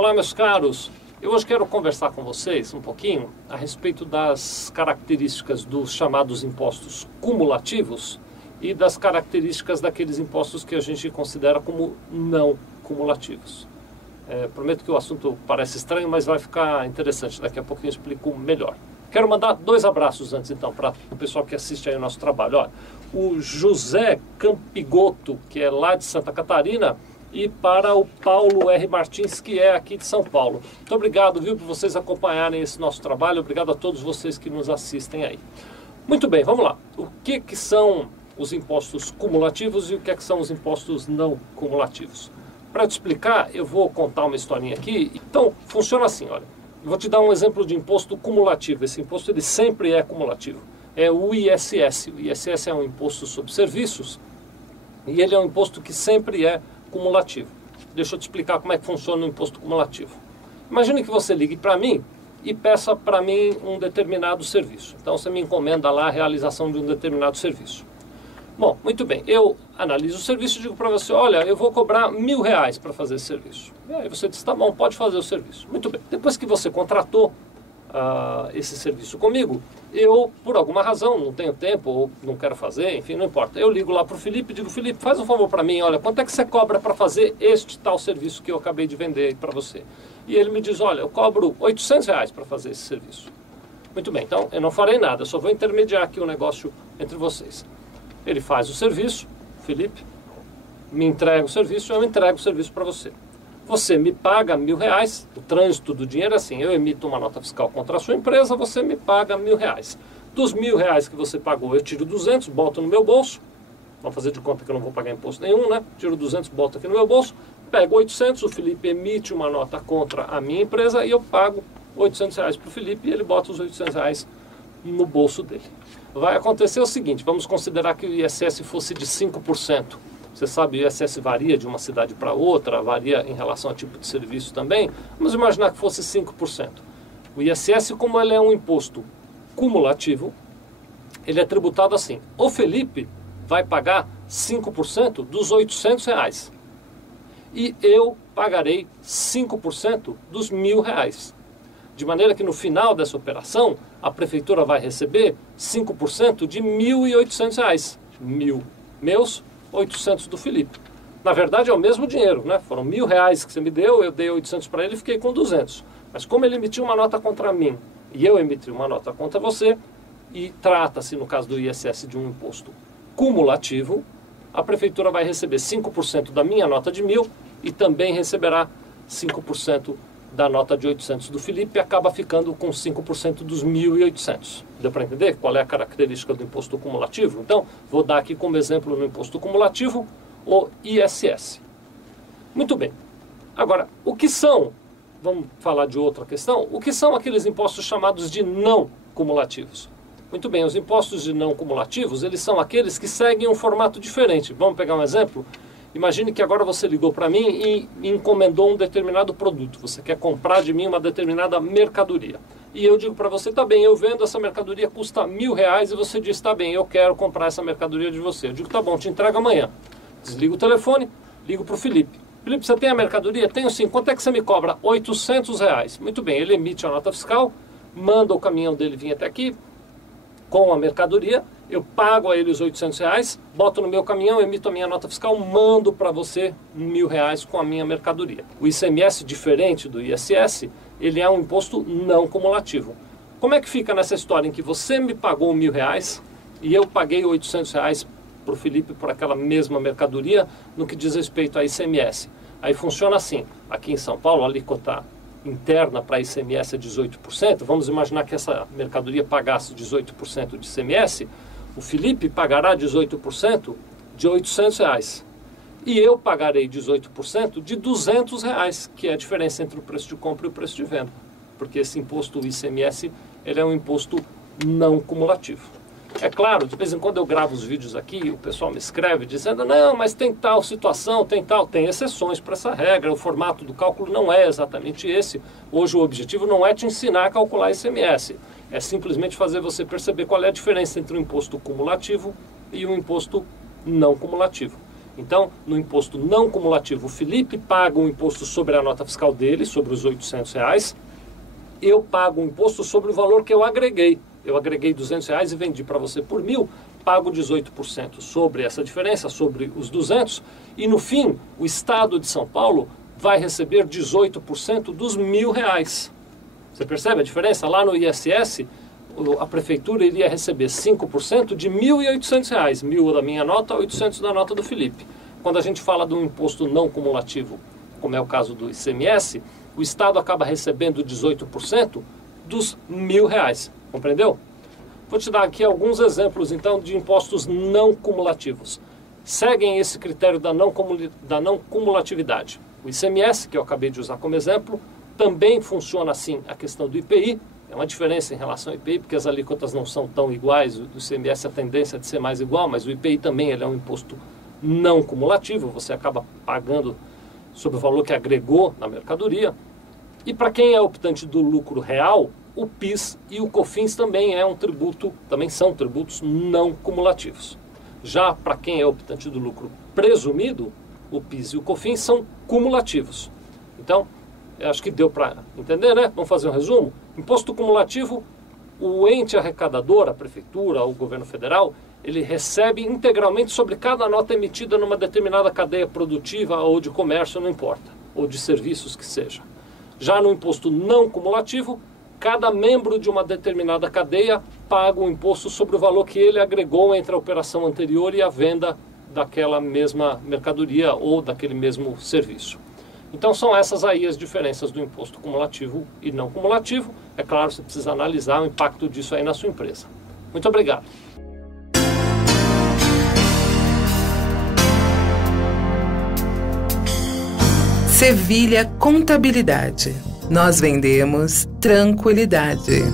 Olá, meus caros. Eu hoje quero conversar com vocês um pouquinho a respeito das características dos chamados impostos cumulativos e das características daqueles impostos que a gente considera como não cumulativos. Prometo que o assunto parece estranho, mas vai ficar interessante. Daqui a pouquinho eu explico melhor. Quero mandar 2 abraços antes, então, para o pessoal que assiste aí o nosso trabalho. Olha, o José Campigoto, que é lá de Santa Catarina, e para o Paulo R. Martins, que é aqui de São Paulo. Muito obrigado, viu, por vocês acompanharem esse nosso trabalho. Obrigado a todos vocês que nos assistem aí. Muito bem, vamos lá. O que são os impostos cumulativos e o que são os impostos não cumulativos? Para te explicar, eu vou contar uma historinha aqui. Então, funciona assim, olha. Eu vou te dar um exemplo de imposto cumulativo. Esse imposto ele sempre é cumulativo. É o ISS. O ISS é um imposto sobre serviços e ele é um imposto que sempre é cumulativo. Deixa eu te explicar como é que funciona o imposto cumulativo. Imagine que você ligue para mim e peça para mim um determinado serviço. Então você me encomenda lá a realização de um determinado serviço. Bom, muito bem, eu analiso o serviço e digo para você, olha, eu vou cobrar R$1.000 para fazer esse serviço. E aí você diz, tá bom, pode fazer o serviço. Muito bem, depois que você contratou esse serviço comigo, eu, por alguma razão, não tenho tempo ou não quero fazer, enfim, não importa. Eu ligo lá para o Felipe e digo, Felipe, faz um favor para mim, olha, quanto é que você cobra para fazer este tal serviço que eu acabei de vender para você? E ele me diz, olha, eu cobro R$800 para fazer esse serviço. Muito bem, então eu não farei nada, eu só vou intermediar aqui o negócio entre vocês. Ele faz o serviço, Felipe, me entrega o serviço, eu entrego o serviço para você. Você me paga R$1.000, o trânsito do dinheiro é assim, eu emito uma nota fiscal contra a sua empresa, você me paga R$1.000. Dos R$1.000 que você pagou, eu tiro 200, boto no meu bolso, vamos fazer de conta que eu não vou pagar imposto nenhum, né? Tiro 200, boto aqui no meu bolso, pego 800, o Felipe emite uma nota contra a minha empresa e eu pago R$800 para o Felipe e ele bota os R$800 no bolso dele. Vai acontecer o seguinte, vamos considerar que o ISS fosse de 5%. Você sabe, o ISS varia de uma cidade para outra, varia em relação ao tipo de serviço também. Vamos imaginar que fosse 5%. O ISS, como ele é um imposto cumulativo, ele é tributado assim. O Felipe vai pagar 5% dos R$800 e eu pagarei 5% dos R$1.000. De maneira que no final dessa operação, a prefeitura vai receber 5% de R$1.800. 1.000 meus, 800 do Felipe. Na verdade é o mesmo dinheiro, né? Foram R$1.000 que você me deu, eu dei 800 para ele e fiquei com 200. Mas como ele emitiu uma nota contra mim e eu emiti uma nota contra você, e trata-se no caso do ISS de um imposto cumulativo, a prefeitura vai receber 5% da minha nota de 1.000 e também receberá 5% da nota de 800 do Felipe e acaba ficando com 5% dos 1.800. Deu para entender qual é a característica do imposto cumulativo? Então, vou dar aqui como exemplo no imposto cumulativo o ISS. Muito bem. Agora, o que são, vamos falar de outra questão, o que são aqueles impostos chamados de não cumulativos? Muito bem, os impostos de não cumulativos, eles são aqueles que seguem um formato diferente. Vamos pegar um exemplo? Imagine que agora você ligou para mim e encomendou um determinado produto. Você quer comprar de mim uma determinada mercadoria. E eu digo para você, tá bem, eu vendo essa mercadoria, custa R$1.000 e você diz, tá bem, eu quero comprar essa mercadoria de você. Eu digo, tá bom, te entrego amanhã. Desligo o telefone, ligo para o Felipe. Felipe, você tem a mercadoria? Tenho sim. Quanto é que você me cobra? R$800. Muito bem, ele emite a nota fiscal, manda o caminhão dele vir até aqui com a mercadoria. Eu pago a ele os R$800, boto no meu caminhão, emito a minha nota fiscal, mando para você R$1.000 com a minha mercadoria. O ICMS, diferente do ISS, ele é um imposto não cumulativo. Como é que fica nessa história em que você me pagou R$1.000 e eu paguei R$800 para o Felipe por aquela mesma mercadoria no que diz respeito a ICMS? Aí funciona assim, aqui em São Paulo, a alíquota interna para ICMS é 18%, vamos imaginar que essa mercadoria pagasse 18% de ICMS, o Felipe pagará 18% de R$800 e eu pagarei 18% de R$200, que é a diferença entre o preço de compra e o preço de venda, porque esse imposto, o ICMS, ele é um imposto não cumulativo. É claro, de vez em quando eu gravo os vídeos aqui, o pessoal me escreve dizendo, não, mas tem tal situação, tem exceções para essa regra, o formato do cálculo não é exatamente esse. Hoje o objetivo não é te ensinar a calcular ICMS, é simplesmente fazer você perceber qual é a diferença entre o imposto cumulativo e o imposto não cumulativo. Então, no imposto não cumulativo, o Felipe paga um imposto sobre a nota fiscal dele, sobre os R$800. Eu pago um imposto sobre o valor que eu agreguei. Eu agreguei R$200 e vendi para você por 1.000, pago 18% sobre essa diferença, sobre os 200. E no fim, o Estado de São Paulo vai receber 18% dos R$1.000. Você percebe a diferença? Lá no ISS, a prefeitura iria receber 5% de R$1.800. 1.000 da minha nota, 800 da nota do Felipe. Quando a gente fala de um imposto não cumulativo, como é o caso do ICMS, o Estado acaba recebendo 18% dos R$1.000. Compreendeu? Vou te dar aqui alguns exemplos, então, de impostos não cumulativos. Seguem esse critério da não cumulatividade. O ICMS, que eu acabei de usar como exemplo, também funciona assim a questão do IPI. É uma diferença em relação ao IPI, porque as alíquotas não são tão iguais. O ICMS a tendência é de ser mais igual, mas o IPI também ele é um imposto não cumulativo. Você acaba pagando sobre o valor que agregou na mercadoria. E para quem é optante do lucro real, o PIS e o COFINS também são tributos não cumulativos. Já para quem é optante do lucro presumido, o PIS e o COFINS são cumulativos. Então, eu acho que deu para entender, né? Vamos fazer um resumo? Imposto cumulativo, o ente arrecadador, a prefeitura, o governo federal, ele recebe integralmente sobre cada nota emitida numa determinada cadeia produtiva ou de comércio, não importa, ou de serviços que seja. Já no imposto não cumulativo, cada membro de uma determinada cadeia paga um imposto sobre o valor que ele agregou entre a operação anterior e a venda daquela mesma mercadoria ou daquele mesmo serviço. Então são essas aí as diferenças do imposto cumulativo e não cumulativo. É claro, você precisa analisar o impacto disso aí na sua empresa. Muito obrigado. Sevilha Contabilidade. Nós vendemos tranquilidade.